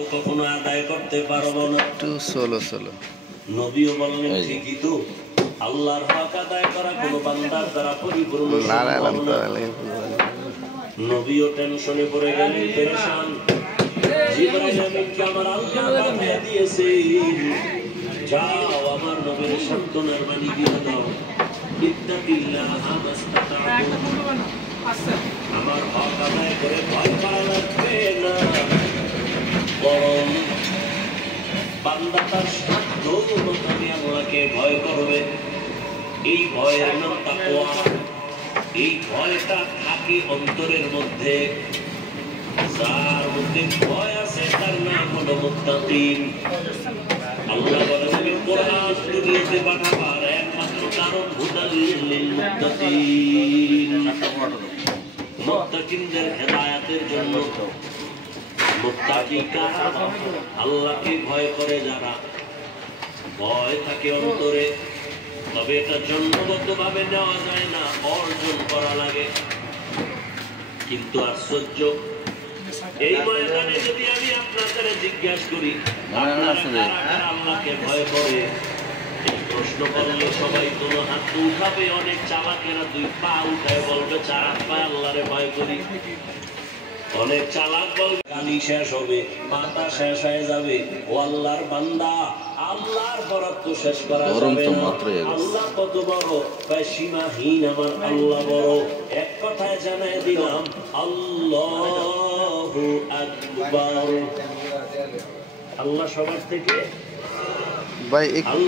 তো কখনো আদায় করতে পারবো না। একটু সোলো সোলো। নবীও বললেন ঠিকই তো, আল্লাহর হক আদায় করা কোনো বান্দার দ্বারা পরিপূর্ণ সম্ভব না। নবীও টেনশনে পড়ে গেলেন, পেরেশান। জিবরাইল আমিনকে আমার আল্লাহ পাঠিয়ে দিয়েছে, যাও আমার নবীর সান্ত্বনার বাণী দিয়ে দাও, ইত্তাকিল্লাহ মাস্তাতা'তু, আমার হক আদায় করে ভয় করা লাগবে না, বরং বান্দা তার সাধ্য মতো আল্লাহকে ভয় করবে। এই ভয়ের নাম তাকওয়া। এই ভয়টা থাকে অন্তরের মধ্যে। যার মধ্যে ভয় আছে তার নাম হলো মুত্তাকিন। আল্লাহ বলেন, আমি কোরআন দুনিয়াতে পাঠাবার একমাত্র কারণ হুদাল লিল মুত্তাকিন, মুত্তাকিনদের হেদায়েতের জন্য। মুত্তাকি কারা? আল্লাহকে ভয় করে যারা। ভয় থাকে অন্তরে, তবে এটা জন্মগতভাবে নেওয়া যায় না, অর্জন করা লাগে। কিন্তু আশ্চর্য, এই ময়দানে যদি আমি আপনাদের জিজ্ঞাসা করি আল্লাহকে ভয় করে, এই প্রশ্ন করলে সবাই কোনো হাত উঠাবে। অনেক চালাকেরা দুই পা উঠায় বলবে চার পায়ে আল্লাহরে ভয় করি। অনেক চালাক বলবে গালি শেষ হবে, মাথা শেষ হয়ে যাবে। ও আল্লাহর বান্দা, আল্লাহর বরাদ্দ শেষ করা যাবে না। আল্লাহ কত বড়, সীমাহীন আমার আল্লাহ বড়। এক কথায় জানাই দিলাম, আল্লাহু আকবার। আল্লাহ সবার থেকে ভাই একটু